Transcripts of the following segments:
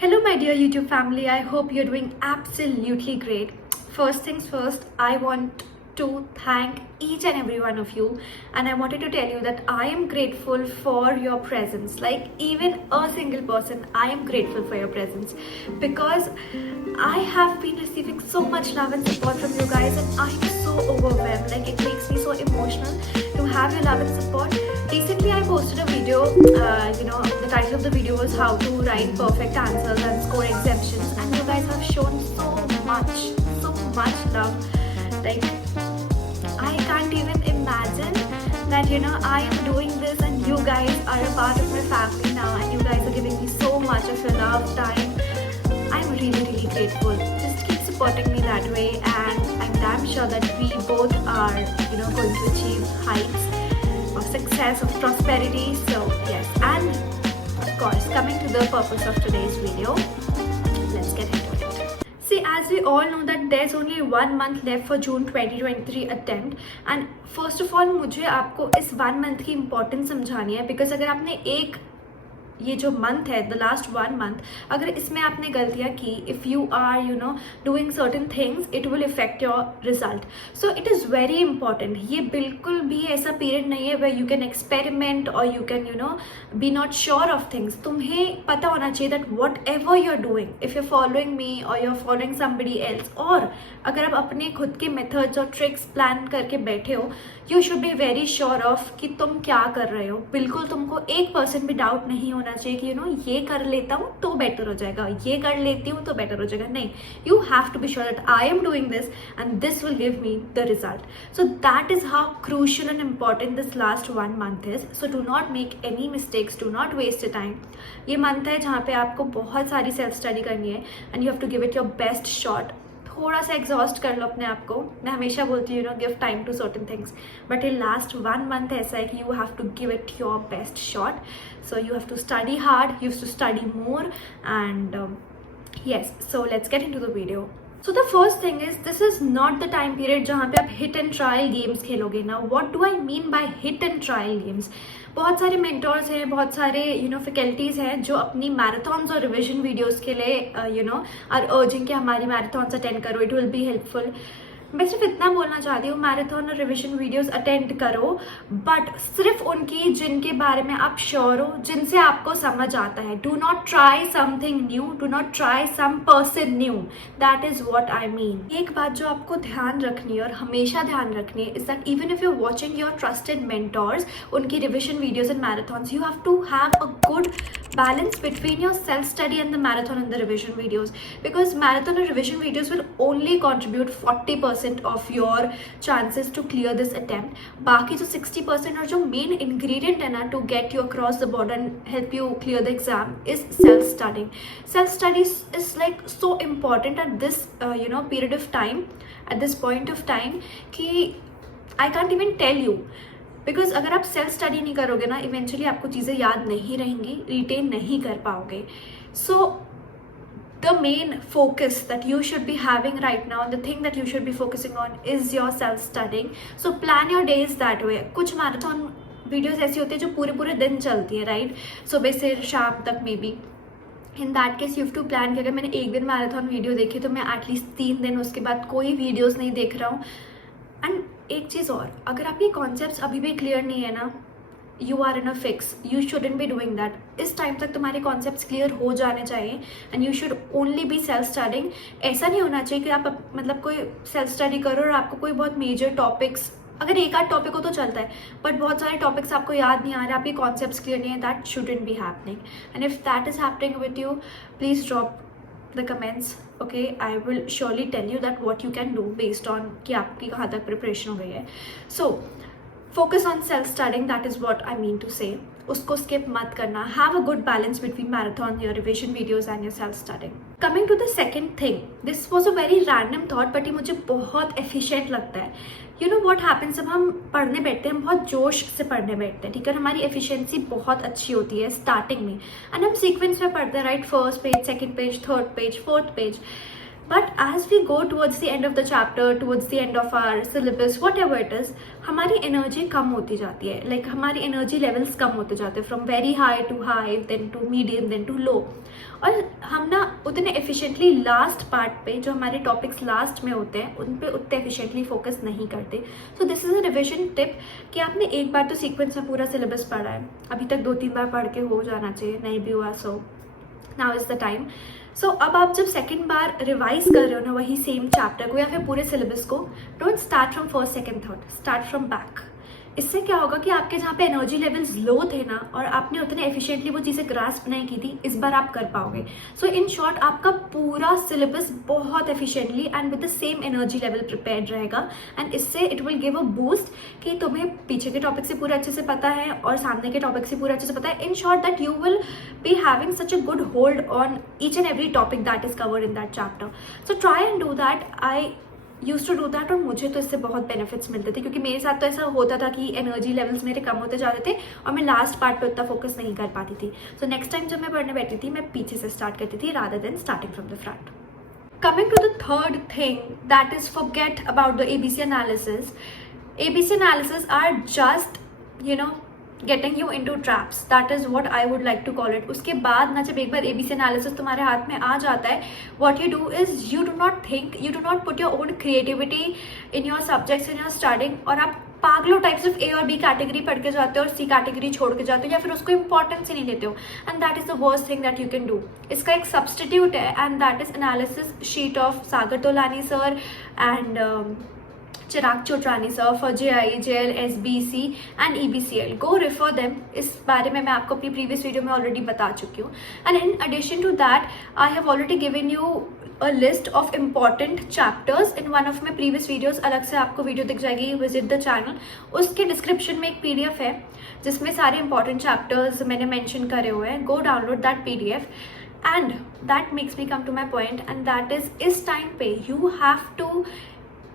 Hello, my dear YouTube family. I hope you're doing absolutely great. First things first, I want to thank each and every one of you, and I wanted to tell you that I am grateful for your presence. Like, even a single person, I am grateful for your presence because I have been receiving so much love and support from you guys, and I'm so overwhelmed. Like, it makes me so emotional to have your love and support. Recently, I posted a video. The title of the video was how to write perfect answers and score exemptions, and you guys have shown so much love. Like, I can't even imagine that I am doing this and you guys are a part of my family now, and you guys are giving me so much of your love, time. I'm really grateful. Just keep supporting me that way, and I'm damn sure that we both are going to achieve heights of success, of prosperity. So yes, and of course, coming to the purpose of today's video, let's get into it. See, as we all know that there's only 1 month left for June 2023 attempt, and first of all मुझे आपको इस 1 month की importance समझानी है, because अगर आपने ये जो मंथ है, द लास्ट 1 मंथ, अगर इसमें आपने गलतियाँ की, if you are doing certain things, it will effect your result. So it is very important. ये बिल्कुल भी ऐसा पीरियड नहीं है वेयर यू कैन एक्सपेरिमेंट और you can be not sure of things. तुम्हें पता होना चाहिए that whatever you are doing, if you are following me और you are following somebody else, और अगर आप अपने खुद के मेथड्स और ट्रिक्स प्लान करके बैठे हो, you should be very sure of कि तुम क्या कर रहे हो. बिल्कुल तुमको 1% भी डाउट नहीं होना चाहिए कि ये कर लेता हूँ तो बेटर हो जाएगा, ये कर लेती हूँ तो बेटर हो जाएगा. नहीं, you have to be sure that I am doing this and this will give me the result. So that is how crucial and important this last 1 month is. So do not make any mistakes, do not waste a time. ये month है जहाँ पे आपको बहुत सारी self study करनी है, and you have to give it your best shot. थोड़ा सा एग्जॉस्ट कर लो अपने आप को. मैं हमेशा बोलती हूँ give time to certain things, but ये लास्ट 1 मंथ ऐसा है कि you have to give it your best shot. So you have to study hard, you have to study more, and yes, so let's get into the video. So the first thing is, this is not the time period जहाँ पे आप hit and try games खेलोगे. Now what do I mean by hit and try games? बहुत सारे mentors हैं, बहुत सारे faculties हैं जो अपनी marathons और revision videos के लिए are urging कि हमारी marathons attend करो, it will be helpful. मैं सिर्फ इतना बोलना चाहती हूँ, मैराथन और रिविजन वीडियोस अटेंड करो, बट सिर्फ उनकी जिनके बारे में आप श्योर हो, जिनसे आपको समझ आता है. Do not try something new, do not try some person new. That is what I mean. एक बात जो आपको ध्यान रखनी है और हमेशा ध्यान रखनी है, is that even if you are watching your trusted mentors, उनकी revision videos and marathons, you have to have a good balance between your self study and the marathon and the revision videos, because marathon and revision videos will only contribute 40% of your chances to clear this attempt. बाकी जो 60% और जो main ingredient है ना to get you across the board and help you clear the exam is self studying. Self study is like so important at this period of time, at this point of time, कि I can't even tell you. Because अगर आप self study नहीं करोगे ना, eventually आपको चीज़ें याद नहीं रहेंगी, रिटेन नहीं कर पाओगे. So the main focus that you should be having right now, the thing that you should be focusing on is your self studying. So plan your days that way. कुछ marathon videos ऐसी होती है जो पूरे दिन चलती है, right, सुबह से शाम तक maybe. In that case you have to plan कि अगर मैंने एक दिन मैराथन वीडियो देखी तो मैं एटलीस्ट 3 दिन उसके बाद कोई वीडियोज़ नहीं देख रहा हूँ. एंड एक चीज़ और, अगर आपके कॉन्सेप्ट्स अभी भी क्लियर नहीं है ना, you are in a fix, you shouldn't be doing that. इस टाइम तक तुम्हारे कॉन्सेप्ट्स क्लियर हो जाने चाहिए, and you should only be self studying. ऐसा नहीं होना चाहिए कि आप मतलब कोई सेल्फ स्टडी करो और आपको कोई बहुत मेजर टॉपिक्स, अगर एक आध टॉपिक हो तो चलता है, बट बहुत सारे टॉपिक्स आपको याद नहीं आ रहे, आपके कॉन्सेप्ट्स क्लियर नहीं है. That shouldn't be happening. And if that is happening with you, please drop the comments. Okay, I will surely tell you that what you can do based on कि आपकी कहाँ तक प्रिपरेशन हो गई है. So focus on self studying, that is what I mean to say. उसको skip मत करना. Have a good balance between marathon, your revision videos and your self studying. Coming to the second thing, this was a very random thought, but ये मुझे बहुत efficient लगता है. You know what happens, जब हम पढ़ने बैठते हैं, हम बहुत जोश से पढ़ने बैठते हैं, ठीक है, हमारी एफिशिएंसी बहुत अच्छी होती है स्टार्टिंग में, एंड हम सीक्वेंस में पढ़ते हैं, right, first page, second page, third page, fourth page. But as we go towards the end of the chapter, towards the end of our syllabus, whatever it is, हमारी energy कम होती जाती है. Like हमारी energy levels कम होते जाते हैं, from very high, then to medium, then to low. और हम ना उतने एफिशिएंटली लास्ट पार्ट पे, जो हमारे टॉपिक्स लास्ट में होते हैं, उन पे उतने एफिशिएंटली फोकस नहीं करते. So this is a revision tip कि आपने एक बार तो सीक्वेंस में पूरा सिलेबस पढ़ा है, अभी तक 2-3 बार पढ़ के हो जाना चाहिए, नहीं भी हुआ so now is the time. So अब आप जब सेकेंड बार रिवाइज कर रहे हो ना वही सेम चैप्टर को या फिर पूरे सिलेबस को, don't start from first, second, third, start from back. इससे क्या होगा कि आपके जहाँ पे एनर्जी लेवल्स लो थे ना, और आपने उतने एफिशिएंटली वो चीज़ें ग्रास्प नहीं की थी, इस बार आप कर पाओगे. सो इन शॉर्ट आपका पूरा सिलेबस बहुत efficiently and with the same energy level prepared रहेगा. एंड इससे it will give a boost कि तुम्हें पीछे के टॉपिक से पूरा अच्छे से पता है और सामने के टॉपिक से पूरा अच्छे से पता है. In short that you will be having such a good hold on each and every topic that is covered in that chapter. So try and do that. I use to do that, और मुझे तो इससे बहुत benefits मिलते थे, क्योंकि मेरे साथ तो ऐसा होता था कि एनर्जी लेवल्स मेरे कम होते जाते थे और मैं लास्ट पार्ट पे उतना फोकस नहीं कर पाती थी. सो नेक्स्ट टाइम जब मैं पढ़ने बैठती थी, मैं पीछे से स्टार्ट करती थी rather than starting from the front. Coming to the third thing, that is forget about the ABC analysis. ABC analysis are just, getting you into traps. That is what I would like to call it. उसके बाद ना जब एक बार ABC analysis तुम्हारे हाथ में आ जाता है, what you do is you do not think, you do not put your own creativity in your subjects in your studying, और आप पागलों टाइप्स ऑफ A और B कैटेगरी पढ़ के जाते हो और C कैटेगरी छोड़ के जाते हो, या फिर उसको इंपॉर्टेंस ही नहीं लेते हो. And that is the worst thing that you can do. इसका एक सब्सटीट्यूट है and that is analysis sheet of Sagar Tolani sir and Chirag Chotrani sir for JI, JL, SBC and EBCL. Go refer them. इस बारे में मैं आपको अपनी प्रीवियस वीडियो में ऑलरेडी बता चुकी हूँ. And in addition to that I have already given you a list of important chapters in one of my previous videos. अलग से आपको वीडियो दिख जाएगी, विजिट द चैनल. उसके डिस्क्रिप्शन में एक PDF है जिसमें सारे इंपॉर्टेंट चैप्टर्स मैंने मेंशन करे हुए हैं. Go download that PDF. And that makes me come to my point, and that is इस टाइम पे you have to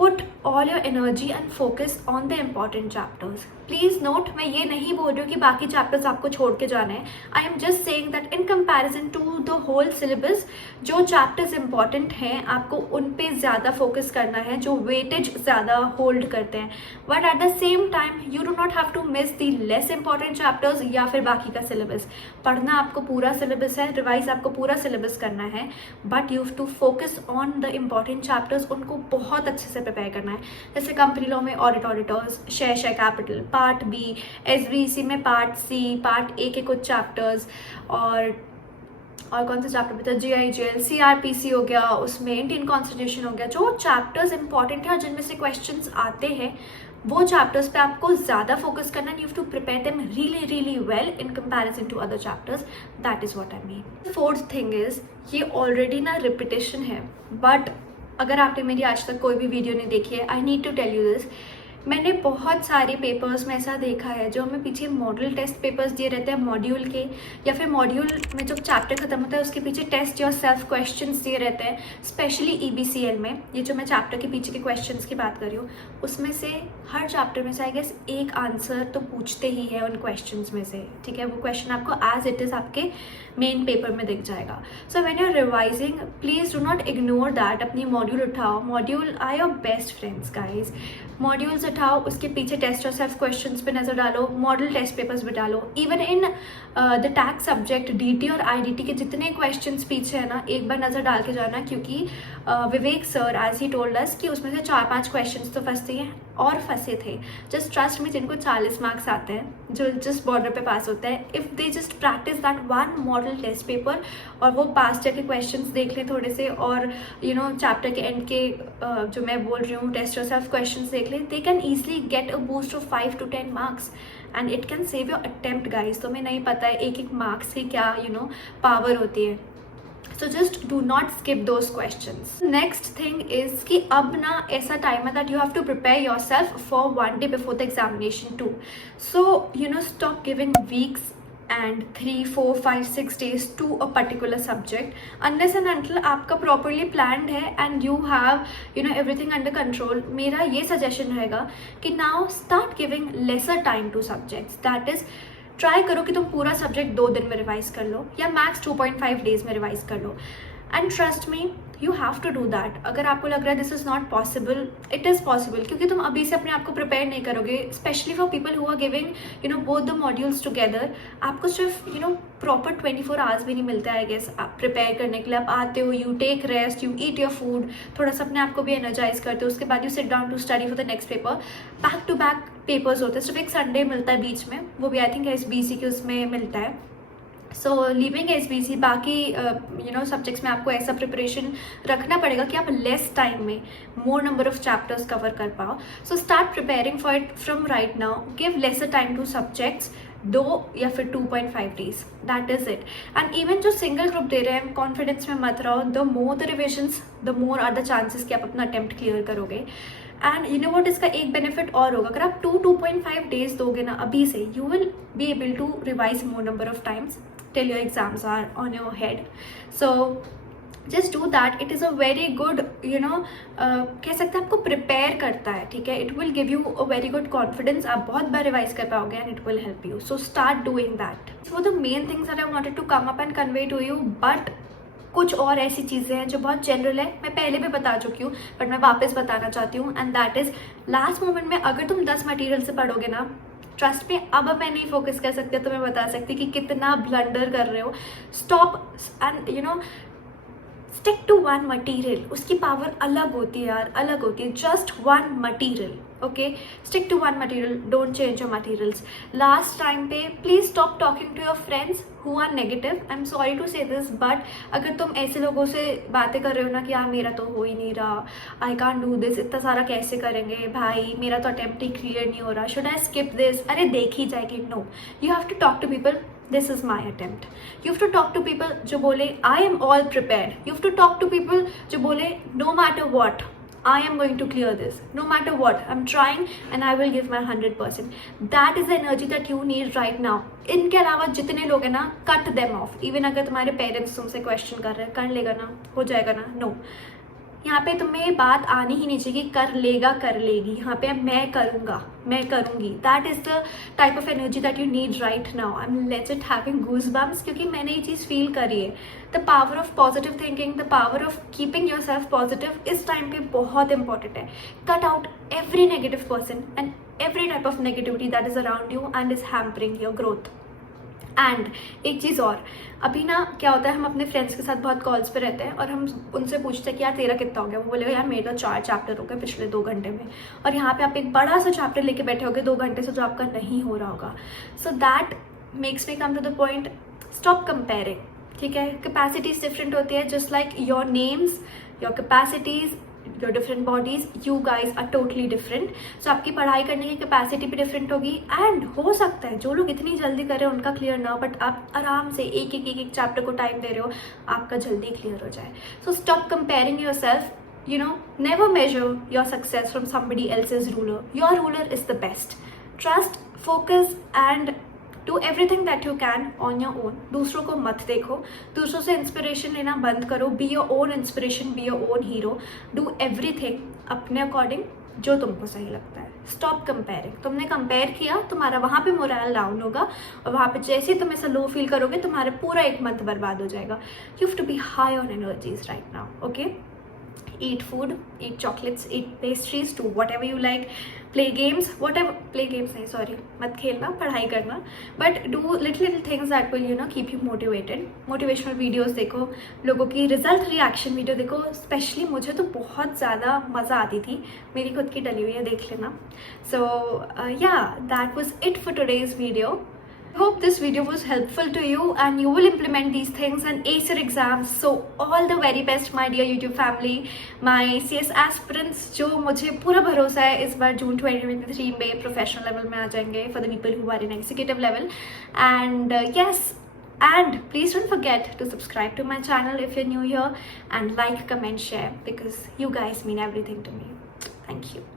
put all your energy and focus on the important chapters. Please note, मैं ये नहीं बोल रही हूँ कि बाकी चैप्टर्स आपको छोड़ के जाना है. I am just saying that in comparison to the whole syllabus, जो चैप्टर्स इंपॉर्टेंट हैं आपको उन पे ज़्यादा फोकस करना है, जो वेटेज ज़्यादा होल्ड करते हैं. But at the same time you do not have to miss the less important chapters या फिर बाकी का सिलेबस. पढ़ना आपको पूरा सिलेबस है, रिवाइज आपको पूरा सिलेबस करना है, but you have to focus on the important chapters. उनको बहुत अच्छे से प्रिपेयर करना है. जैसे कंपनी लॉ में auditors, share capital, part B, SBC में पार्ट C, पार्ट A के कुछ चैप्टर्स, और कौन सा चैप्टर बता, JI, JL, CRPC हो गया, उसमें इंडियन कॉन्स्टिट्यूशन हो गया. जो चैप्टर्स इंपॉर्टेंट है और जिनमें से क्वेश्चंस आते हैं, वो चैप्टर्स पे आपको ज़्यादा फोकस करना. You have to prepare them really really well in comparison to other chapters. That is what I mean. Fourth thing is, ये ऑलरेडी ना रिपीटेशन है, बट अगर आपने मेरी आज तक कोई भी वीडियो नहीं देखी है, I need to tell you this. मैंने बहुत सारे पेपर्स में ऐसा देखा है जो हमें पीछे मॉडल टेस्ट पेपर्स दिए रहते हैं मॉड्यूल के, या फिर मॉड्यूल में जब चैप्टर खत्म होता है उसके पीछे टेस्ट या सेल्फ क्वेश्चंस दिए रहते हैं. स्पेशली EBCL में, ये जो मैं चैप्टर के पीछे के क्वेश्चंस की बात कर रही हूँ, उसमें से हर चैप्टर में से आई गेस एक आंसर तो पूछते ही है उन क्वेश्चंस में से. ठीक है, वो क्वेश्चन आपको एज इट इज़ आपके मेन पेपर में दिख जाएगा. So when you are revising, please do not ignore that. अपनी मॉड्यूल उठाओ, module are your best friends guys. Modules उठाओ, उसके पीछे टेस्ट और सेल्फ क्वेश्चंस पे नज़र डालो, मॉडल टेस्ट पेपर्स भी डालो. Even in the tax subject DT और IDT के जितने क्वेश्चंस पीछे है ना, एक बार नज़र डाल के जाना, क्योंकि Vivek sir as he told us कि उसमें से 4-5 क्वेश्चंस तो फंसते हैं और फंसे थे. जस्ट ट्रस्ट में, जिनको 40 मार्क्स आते हैं, जो जस्ट बॉर्डर पे पास होता है, if they just practice that one model test paper और वो पास जाके क्वेश्चंस देख लें थोड़े से, और चैप्टर के एंड के जो मैं बोल रही हूँ टेस्ट और सेल्फ क्वेश्चंस देख लें, they can easily get a boost of 5 to 10 marks and it can save your attempt guys. तुम्हें नहीं पता है एक मार्क्स की क्या पावर होती है. So just do not skip those questions. Next thing is कि अब ना ऐसा time है that you have to prepare yourself for one day before the examination too. So stop giving weeks and 3, 4, 5, 6 days to a particular subject unless and until आपका properly planned है and you have everything under control. मेरा ये suggestion रहेगा कि now start giving lesser time to subjects. That is, try करो कि तुम पूरा सब्जेक्ट 2 दिन में रिवाइज कर लो, या मैक्स 2.5 डेज में रिवाइज कर लो. And trust me, you have to do that. अगर आपको लग रहा है this is not possible, it is possible, क्योंकि तुम अभी से अपने आप को प्रिपेयर नहीं करोगे. Specially for people who are giving you know both the modules together. आपको सिर्फ यू नो प्रॉपर 24 आवर्स भी नहीं मिलता है आई गेस प्रिपेयर करने के लिए. आप आते हो, you take rest, you eat your food, थोड़ा सा अपने आप को भी एनर्जाइज करते हो, उसके बाद you sit down to study for the next paper. Back to back papers होते हैं, सिर्फ एक संडे मिलता है बीच में, वो भी आई थिंक SBC के उसमें मिलता है. सो लीविंग SBC, बाकी यू नो सब्जेक्ट्स में आपको ऐसा प्रिपरेशन रखना पड़ेगा कि आप लेस टाइम में more number of chapters cover कर पाओ. So start preparing for it from right now. Give lesser time to subjects, 2 या फिर 2.5 days, that is it. And even जो सिंगल ग्रुप दे रहे हैं, कॉन्फिडेंस में मत रहो. The more the revisions, the more are the chances कि आप अपना अटेम्प्ट क्लियर करोगे. एंड यू नो वॉट, इसका एक बेनिफिट और होगा, अगर आप 2.5 डेज दोगे ना अभी से, you will be able to revise more number of times till your exams are on your head. So just do that. It is a very good you know कह सकते हैं आपको प्रिपेयर करता है, ठीक है. It will give you a very good confidence. आप बहुत बार रिवाइज कर पाओगे and it will help you. So start doing that. So the main things that I wanted to come up and convey to you, but कुछ और ऐसी चीज़ें हैं जो बहुत जनरल है, मैं पहले भी बता चुकी हूँ बट मैं वापस बताना चाहती हूँ. And that is last moment में अगर तुम 10 मटेरियल से पढ़ोगे ना, ट्रस्ट में अब मैं नहीं फोकस कर सकती तो मैं बता सकती कि कितना ब्लंडर कर रहे हो. Stop and you know stick to one material. उसकी पावर अलग होती है यार, अलग होती है. Just one material, okay. Stick to one material, don't change your materials. Last time पे please stop talking to your friends who are negative. I am sorry to say this, but अगर तुम ऐसे लोगों से बातें कर रहे हो ना कि यार मेरा तो हो ही नहीं रहा, आई कांट डू दिस, इतना सारा कैसे करेंगे भाई, मेरा तो अटेम्प्ट ही क्लियर नहीं हो रहा, शुड आई स्किप दिस, अरे देखी जाएगी. No, you have to talk to people, this is my attempt. You have to talk to people जो बोले I am all prepared. You have to talk to people जो बोले no matter what I am going to clear this, no matter what I'm trying and I will give my 100%. That is the energy that you need right now. इनके अलावा जितने लोग हैं ना, cut them off. Even अगर तुम्हारे parents तुमसे question कर रहे हैं, कर लेगा ना, हो जाएगा ना, no. यहाँ पे तुम्हें ये बात आनी ही नहीं चाहिए कि कर लेगा कर लेगी. यहाँ पे मैं करूँगा, मैं करूँगी. That is the type of energy that you need right now. I am legit having goose bumps, क्योंकि मैंने ये चीज़ फील करी है. The power of positive thinking, the power of keeping yourself पॉजिटिव इस टाइम पे बहुत इंपॉर्टेंट है. Cut out every negative person and every type of negativity that is around you and is hampering your growth. And एक चीज़ और, अभी ना क्या होता है, हम अपने फ्रेंड्स के साथ बहुत कॉल्स पे रहते हैं और हम उनसे पूछते हैं कि यार तेरा कितना हो गया. वो बोलेगा यार मेरे तो 4 चैप्टर हो गए पिछले 2 घंटे में. और यहाँ पे आप एक बड़ा सा चैप्टर लेके बैठे होगे 2 घंटे से जो आपका नहीं हो रहा होगा. So that makes me come to the point, stop comparing, ठीक है. कैपेसिटीज डिफरेंट होती है, just like your names, your capacities, your different bodies, you guys are totally different. So आपकी पढ़ाई करने की कैपेसिटी भी डिफरेंट होगी. एंड हो सकता है जो लोग इतनी जल्दी कर रहे हैं उनका क्लियर ना हो, बट आप आराम से एक एक चैप्टर को टाइम दे रहे हो, आपका जल्दी क्लियर हो जाए. So stop comparing your self. You know, never measure your success from somebody else's ruler. Your ruler is the best. Trust, focus and do everything that you can on your own. दूसरों को मत देखो, दूसरों से inspiration लेना बंद करो. Be your own inspiration, be your own hero. Do everything अपने अकॉर्डिंग जो तुमको सही लगता है. Stop comparing. तुमने कंपेयर किया, तुम्हारा वहाँ पे मोरल डाउन होगा और वहाँ पे जैसे ही तुम ऐसा लो फील करोगे, तुम्हारा पूरा 1 मंथ बर्बाद हो जाएगा. You have to be high on energies right now, okay? Eat food, eat chocolates, eat pastries, do whatever you like, play games, whatever. Play games नहीं, sorry, मत खेलना, पढ़ाई करना, but do little things that will keep you motivated. Motivational videos देखो, लोगों की result reaction video देखो. Specially मुझे तो बहुत ज़्यादा मज़ा आती थी, मेरी खुद की डली हुई है, देख लेना. So yeah, that was it for today's video. Hope this video was helpful to you and you will implement these things and ace your exams. So all the very best my dear YouTube family, my CS aspirants जो मुझे पूरा भरोसा है इस बार जून 2023 में professional level में आ जाएंगे, for the people who are in executive level. And yes, and please don't forget to subscribe to my channel if you're new here and like, comment, share because you guys mean everything to me. Thank you.